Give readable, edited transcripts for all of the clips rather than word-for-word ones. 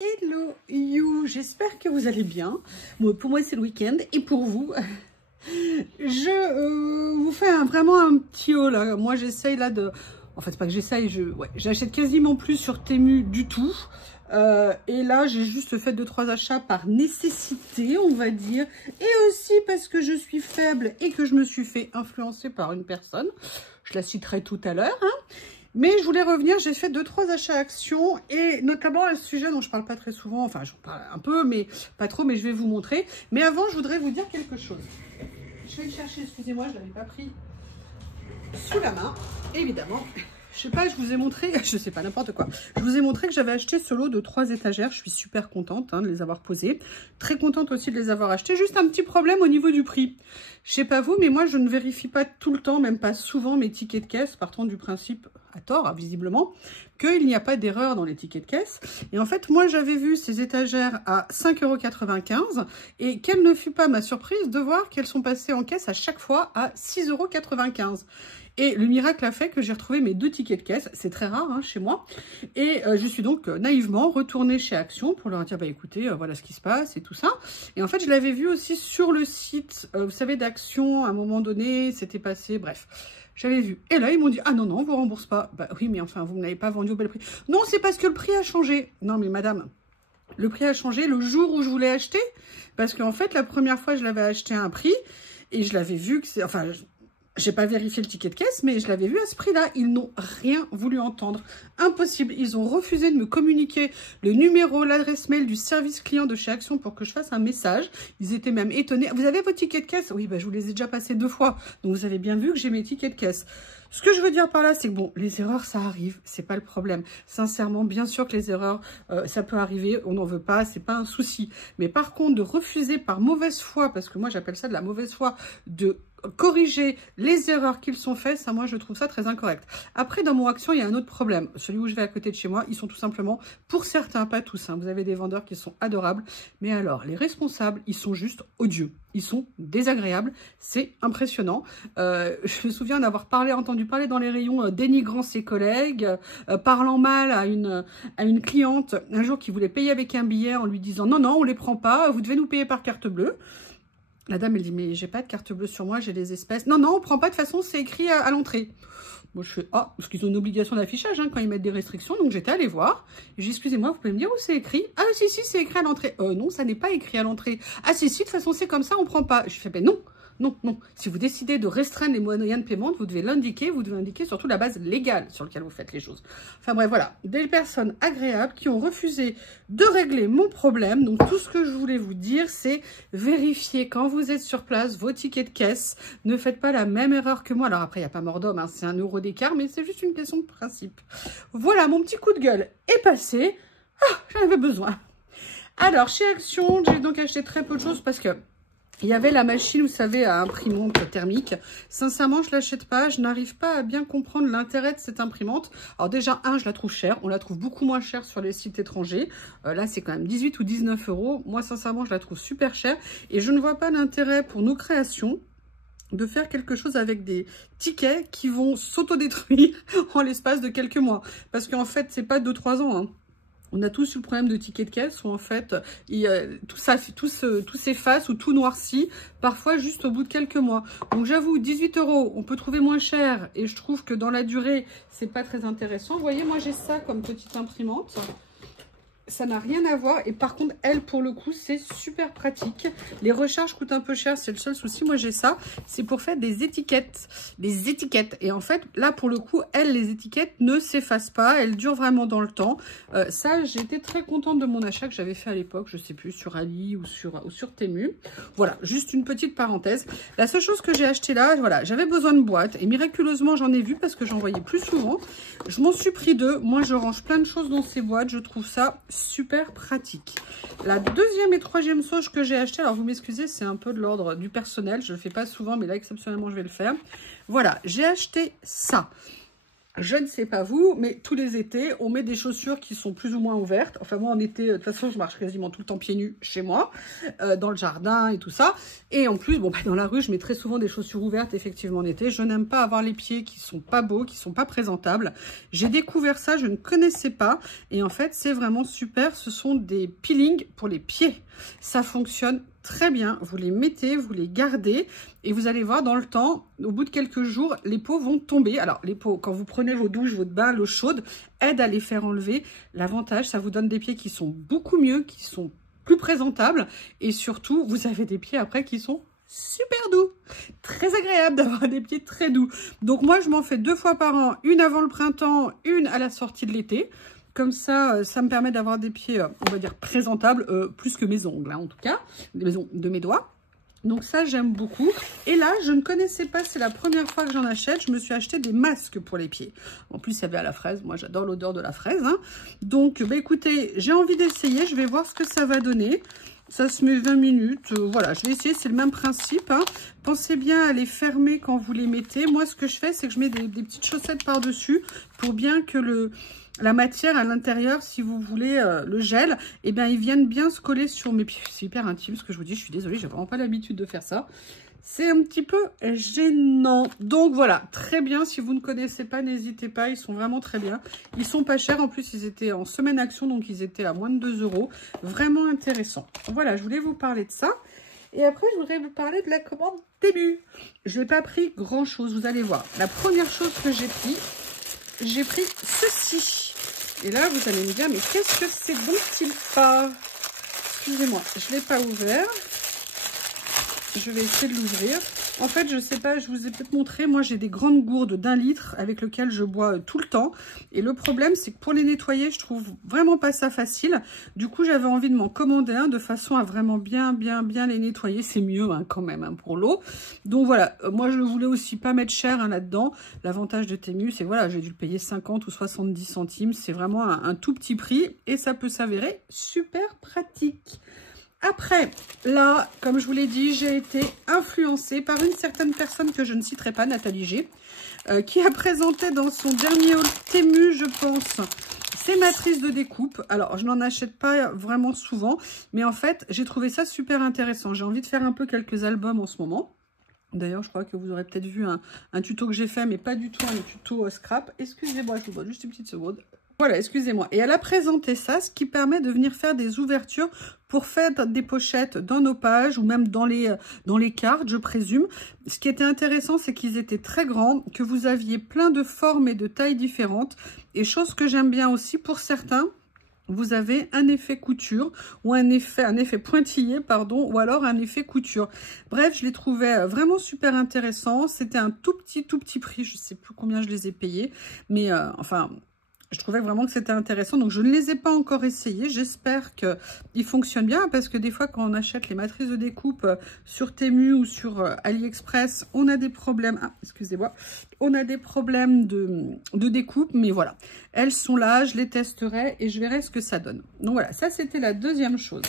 Hello you, j'espère que vous allez bien. Bon, pour moi c'est le week-end et pour vous, je vous fais vraiment un petit haul là. Moi j'essaye là de... En fait c'est pas que j'essaye, j'achète quasiment plus sur Temu du tout. Et là j'ai juste fait 2-3 achats par nécessité on va dire. Et aussi parce que je suis faible et que je me suis fait influencer par une personne. Je la citerai tout à l'heure hein. Mais je voulais revenir, j'ai fait 2-3 achats actions et notamment un sujet dont je parle pas très souvent, enfin j'en parle un peu mais pas trop, mais je vais vous montrer. Mais avant je voudrais vous dire quelque chose. Je vais le chercher, excusez-moi, je l'avais pas pris sous la main, évidemment. Je sais pas, je vous ai montré, je sais pas, n'importe quoi. Je vous ai montré que j'avais acheté ce lot de 3 étagères. Je suis super contente hein, de les avoir posées. Très contente aussi de les avoir achetées. Juste un petit problème au niveau du prix. Je sais pas vous, mais moi je ne vérifie pas tout le temps, même pas souvent mes tickets de caisse, partant du principe, à tort visiblement, qu'il n'y a pas d'erreur dans les tickets de caisse. Et en fait, moi j'avais vu ces étagères à 5,95 € et quelle ne fut pas ma surprise de voir qu'elles sont passées en caisse à chaque fois à 6,95 €. Et le miracle a fait que j'ai retrouvé mes 2 tickets de caisse. C'est très rare hein, chez moi. Et je suis donc naïvement retournée chez Action pour leur dire, bah écoutez, voilà ce qui se passe et tout ça. Et en fait, je l'avais vu aussi sur le site, vous savez, d'Action, à un moment donné, c'était passé, bref. J'avais vu. Et là, ils m'ont dit, ah non, non, on vous rembourse pas. Bah oui, mais enfin, vous ne l'avez pas vendu au bel prix. Non, c'est parce que le prix a changé. Non, mais madame, le prix a changé le jour où je voulais acheter. Parce qu'en fait, la première fois, je l'avais acheté à un prix. Et je l'avais vu que c'est... Enfin... J'ai pas vérifié le ticket de caisse, mais je l'avais vu à ce prix-là. Ils n'ont rien voulu entendre. Impossible. Ils ont refusé de me communiquer le numéro, l'adresse mail du service client de chez Action pour que je fasse un message. Ils étaient même étonnés. Vous avez vos tickets de caisse? Oui, bah, je vous les ai déjà passés 2 fois. Donc, vous avez bien vu que j'ai mes tickets de caisse. Ce que je veux dire par là, c'est que bon, les erreurs, ça arrive. C'est pas le problème. Sincèrement, bien sûr que les erreurs, ça peut arriver. On n'en veut pas. C'est pas un souci. Mais par contre, de refuser par mauvaise foi, parce que moi, j'appelle ça de la mauvaise foi, de corriger les erreurs qu'ils sont faites, ça moi je trouve ça très incorrect. Après dans mon Action il y a un autre problème, celui où je vais à côté de chez moi, ils sont tout simplement, pour certains, pas tous, hein, vous avez des vendeurs qui sont adorables, mais alors les responsables ils sont juste odieux, ils sont désagréables, c'est impressionnant. Je me souviens d'avoir entendu parler dans les rayons dénigrant ses collègues, parlant mal à une cliente un jour qui voulait payer avec un billet en lui disant non non on les prend pas, vous devez nous payer par carte bleue. La dame, elle dit, mais j'ai pas de carte bleue sur moi, j'ai des espèces. Non, non, on prend pas, de toute façon, c'est écrit à l'entrée. Moi, je fais, ah, parce qu'ils ont une obligation d'affichage hein, quand ils mettent des restrictions. Donc, j'étais allée voir. J'ai dit, excusez-moi, vous pouvez me dire où c'est écrit? Ah, si, si, c'est écrit à l'entrée. Non, ça n'est pas écrit à l'entrée. Ah, si, si, de toute façon, c'est comme ça, on prend pas. Je fais, ben non. Non, non. Si vous décidez de restreindre les moyens de paiement, vous devez l'indiquer. Vous devez indiquer surtout la base légale sur laquelle vous faites les choses. Enfin bref, voilà. Des personnes agréables qui ont refusé de régler mon problème. Donc tout ce que je voulais vous dire, c'est vérifier quand vous êtes sur place vos tickets de caisse. Ne faites pas la même erreur que moi. Alors après, il n'y a pas mort d'homme, hein, c'est 1 € d'écart, mais c'est juste une question de principe. Voilà, mon petit coup de gueule est passé. Ah, j'en avais besoin. Alors, chez Action, j'ai donc acheté très peu de choses parce que il y avait la machine, vous savez, à imprimante thermique. Sincèrement, je ne l'achète pas. Je n'arrive pas à bien comprendre l'intérêt de cette imprimante. Alors déjà, je la trouve chère. On la trouve beaucoup moins chère sur les sites étrangers. Là, c'est quand même 18 ou 19 €. Moi, sincèrement, je la trouve super chère. Et je ne vois pas l'intérêt pour nos créations de faire quelque chose avec des tickets qui vont s'autodétruire en l'espace de quelques mois. Parce qu'en fait, c'est pas 2-3 ans, hein. On a tous eu le problème de tickets de caisse où en fait tout s'efface ou tout noircit, parfois juste au bout de quelques mois. Donc j'avoue, 18 €, on peut trouver moins cher et je trouve que dans la durée, c'est pas très intéressant. Vous voyez, moi j'ai ça comme petite imprimante. Ça n'a rien à voir et par contre elle pour le coup c'est super pratique. Les recharges coûtent un peu cher, c'est le seul souci. Moi j'ai ça, c'est pour faire des étiquettes et en fait là pour le coup les étiquettes ne s'effacent pas, elles durent vraiment dans le temps. Ça j'étais très contente de mon achat que j'avais fait à l'époque, je sais plus sur Ali ou sur Temu. Voilà, juste une petite parenthèse. La seule chose que j'ai acheté là, voilà, j'avais besoin de boîtes et miraculeusement j'en ai vu parce que j'en voyais plus souvent. Je m'en suis pris 2. Moi je range plein de choses dans ces boîtes, je trouve ça super pratique. La deuxième et troisième sauge que j'ai acheté, alors vous m'excusez, c'est un peu de l'ordre du personnel, je le fais pas souvent, mais là exceptionnellement je vais le faire. Voilà, j'ai acheté ça. Je ne sais pas vous, mais tous les étés, on met des chaussures qui sont plus ou moins ouvertes. Enfin, moi, en été, de toute façon, je marche quasiment tout le temps pieds nus chez moi, dans le jardin et tout ça. Et en plus, bon, bah, dans la rue, je mets très souvent des chaussures ouvertes, effectivement, en été. Je n'aime pas avoir les pieds qui sont pas beaux, qui sont pas présentables. J'ai découvert ça, je ne connaissais pas. Et en fait, c'est vraiment super. Ce sont des peelings pour les pieds. Ça fonctionne très bien, vous les mettez, vous les gardez et vous allez voir dans le temps, au bout de quelques jours, les peaux vont tomber. Alors les peaux, quand vous prenez vos douches, votre bain, l'eau chaude, aide à les faire enlever. L'avantage, ça vous donne des pieds qui sont beaucoup mieux, qui sont plus présentables et surtout, vous avez des pieds après qui sont super doux. Très agréable d'avoir des pieds très doux. Donc moi, je m'en fais 2 fois par an, une avant le printemps, une à la sortie de l'été. Comme ça, ça me permet d'avoir des pieds, on va dire, présentables, plus que mes ongles, hein, en tout cas, de mes doigts. Donc ça, j'aime beaucoup. Et là, je ne connaissais pas, c'est la première fois que j'en achète. Je me suis acheté des masques pour les pieds. En plus, il y avait à la fraise. Moi, j'adore l'odeur de la fraise. Hein. Donc, bah, écoutez, j'ai envie d'essayer. Je vais voir ce que ça va donner. Ça se met 20 minutes. Voilà, je vais essayer. C'est le même principe. Hein. Pensez bien à les fermer quand vous les mettez. Moi, ce que je fais, c'est que je mets des petites chaussettes par-dessus pour bien que la matière à l'intérieur, si vous voulez le gel, eh bien, ils viennent bien se coller sur mes pieds. C'est hyper intime ce que je vous dis. Je suis désolée, j'ai vraiment pas l'habitude de faire ça. C'est un petit peu gênant. Donc voilà, très bien. Si vous ne connaissez pas, n'hésitez pas. Ils sont vraiment très bien. Ils sont pas chers. En plus, ils étaient en semaine action, donc ils étaient à moins de 2 €. Vraiment intéressant. Voilà, je voulais vous parler de ça. Et après, je voudrais vous parler de la commande Temu. Je n'ai pas pris grand-chose, vous allez voir. La première chose que j'ai pris ceci. Et là, vous allez me dire, mais qu'est-ce que c'est donc-il pas? Excusez-moi, je ne l'ai pas ouvert. Je vais essayer de l'ouvrir. En fait, je sais pas, je vous ai peut-être montré, moi j'ai des grandes gourdes d'1 litre avec lesquelles je bois tout le temps. Et le problème, c'est que pour les nettoyer, je trouve vraiment pas ça facile. Du coup, j'avais envie de m'en commander un de façon à vraiment bien les nettoyer. C'est mieux hein, quand même hein, pour l'eau. Donc voilà, moi je ne voulais aussi pas mettre cher hein, là-dedans. L'avantage de Temu, c'est voilà, j'ai dû le payer 50 ou 70 centimes. C'est vraiment un tout petit prix et ça peut s'avérer super pratique. Après, là, comme je vous l'ai dit, j'ai été influencée par une certaine personne que je ne citerai pas, Nathalie G, qui a présenté dans son dernier haul Temu, je pense, ses matrices de découpe. Alors, je n'en achète pas vraiment souvent, mais en fait, j'ai trouvé ça super intéressant. J'ai envie de faire un peu quelques albums en ce moment. D'ailleurs, je crois que vous aurez peut-être vu un tuto que j'ai fait, mais pas du tout un tuto scrap. Excusez-moi, juste une petite seconde. Voilà, excusez-moi. Et elle a présenté ça, ce qui permet de venir faire des ouvertures pour faire des pochettes dans nos pages ou même dans les cartes, je présume. Ce qui était intéressant, c'est qu'ils étaient très grands, que vous aviez plein de formes et de tailles différentes. Et chose que j'aime bien aussi, pour certains, vous avez un effet couture ou un effet pointillé, pardon, ou alors un effet couture. Bref, je les trouvais vraiment super intéressants. C'était un tout petit prix. Je ne sais plus combien je les ai payés, mais enfin... Je trouvais vraiment que c'était intéressant, donc je ne les ai pas encore essayés. J'espère qu'ils fonctionnent bien, parce que des fois, quand on achète les matrices de découpe sur Temu ou sur AliExpress, on a des problèmes. Ah, excusez-moi. On a des problèmes de découpe, mais voilà. Elles sont là, je les testerai et je verrai ce que ça donne. Donc voilà, ça c'était la deuxième chose.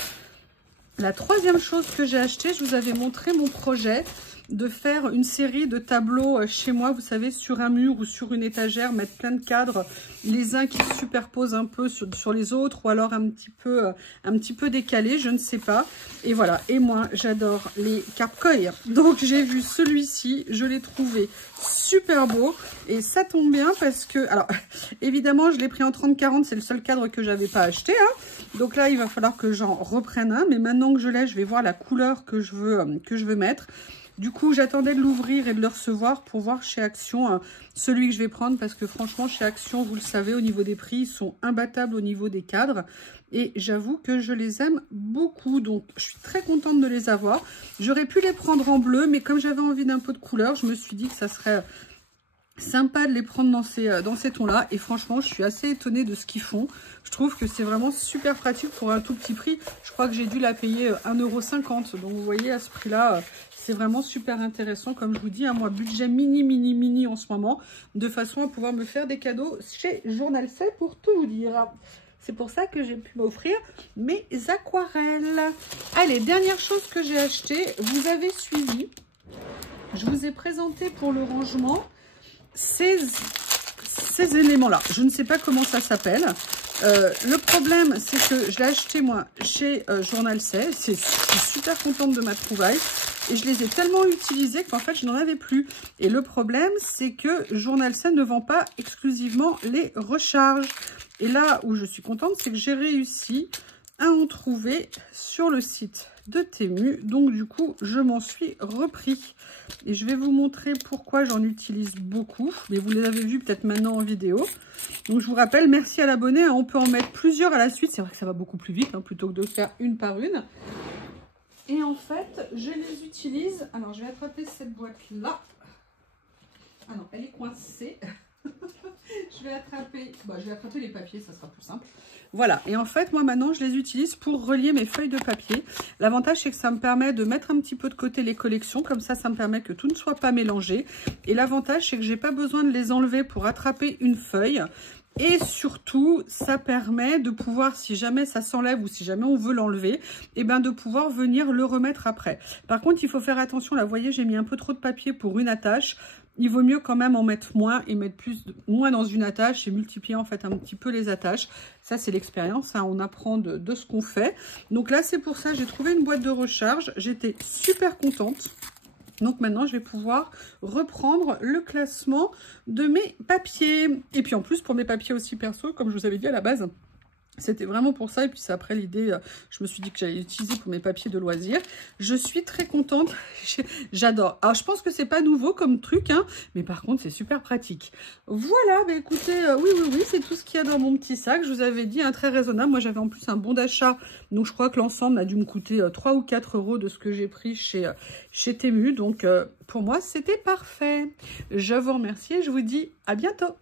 La troisième chose que j'ai acheté, je vous avais montré mon projet de faire une série de tableaux chez moi, vous savez, sur un mur ou sur une étagère, mettre plein de cadres, les uns qui se superposent un peu sur les autres, ou alors un petit peu décalés, je ne sais pas. Et voilà, et moi, j'adore les Carpcoy. Donc, j'ai vu celui-ci, je l'ai trouvé super beau, et ça tombe bien parce que, alors, évidemment, je l'ai pris en 30-40, c'est le seul cadre que j'avais pas acheté, hein. Donc là, il va falloir que j'en reprenne un, mais maintenant que je l'ai, je vais voir la couleur que je veux mettre. Du coup, j'attendais de l'ouvrir et de le recevoir pour voir chez Action celui que je vais prendre. Parce que franchement, chez Action, vous le savez, au niveau des prix, ils sont imbattables au niveau des cadres. Et j'avoue que je les aime beaucoup. Donc, je suis très contente de les avoir. J'aurais pu les prendre en bleu, mais comme j'avais envie d'un peu de couleur, je me suis dit que ça serait sympa de les prendre dans ces tons-là. Et franchement, je suis assez étonnée de ce qu'ils font. Je trouve que c'est vraiment super pratique pour un tout petit prix. Je crois que j'ai dû la payer 1,50 €. Donc, vous voyez, à ce prix-là... C'est vraiment super intéressant, comme je vous dis, hein, moi, budget mini en ce moment, de façon à pouvoir me faire des cadeaux chez Journal C pour tout vous dire. C'est pour ça que j'ai pu m'offrir mes aquarelles. Allez, dernière chose que j'ai acheté, vous avez suivi. Je vous ai présenté pour le rangement ces ces éléments-là. Je ne sais pas comment ça s'appelle. Le problème, c'est que je l'ai acheté, moi, chez Journal C. Je suis super contente de ma trouvaille. Et je les ai tellement utilisés qu'en fait, je n'en avais plus. Et le problème, c'est que Journal C ne vend pas exclusivement les recharges. Et là où je suis contente, c'est que j'ai réussi à en trouver sur le site de Temu. Donc, du coup, je m'en suis repris. Et je vais vous montrer pourquoi j'en utilise beaucoup. Mais vous les avez vus peut-être maintenant en vidéo. Donc, je vous rappelle, merci à l'abonné. On peut en mettre plusieurs à la suite. C'est vrai que ça va beaucoup plus vite hein, plutôt que de faire une par une. Et en fait, je les utilise. Alors, je vais attraper cette boîte-là. Ah non, elle est coincée. je vais attraper les papiers, ça sera plus simple. Voilà, et en fait, moi maintenant, je les utilise pour relier mes feuilles de papier. L'avantage, c'est que ça me permet de mettre un petit peu de côté les collections. Comme ça me permet que tout ne soit pas mélangé. Et l'avantage, c'est que j'ai pas besoin de les enlever pour attraper une feuille. Et surtout, ça permet de pouvoir, si jamais ça s'enlève ou si jamais on veut l'enlever, et ben de pouvoir venir le remettre après. Par contre, il faut faire attention. Là, vous voyez, j'ai mis un peu trop de papier pour une attache. Il vaut mieux quand même en mettre moins et mettre moins dans une attache et multiplier en fait un petit peu les attaches. Ça, c'est l'expérience, hein, on apprend de ce qu'on fait. Donc là, c'est pour ça, j'ai trouvé une boîte de recharge. J'étais super contente. Donc maintenant, je vais pouvoir reprendre le classement de mes papiers. Et puis en plus, pour mes papiers aussi perso, comme je vous avais dit à la base, c'était vraiment pour ça. Et puis c'est après l'idée, je me suis dit que j'allais l'utiliser pour mes papiers de loisirs. Je suis très contente. J'adore. Alors je pense que c'est pas nouveau comme truc, hein, mais par contre c'est super pratique. Voilà, bah écoutez, oui, c'est tout ce qu'il y a dans mon petit sac. Je vous avais dit, hein, très raisonnable. Moi j'avais en plus un bon d'achat. Donc je crois que l'ensemble a dû me coûter 3 ou 4 € de ce que j'ai pris chez Temu. Donc pour moi c'était parfait. Je vous remercie et je vous dis à bientôt.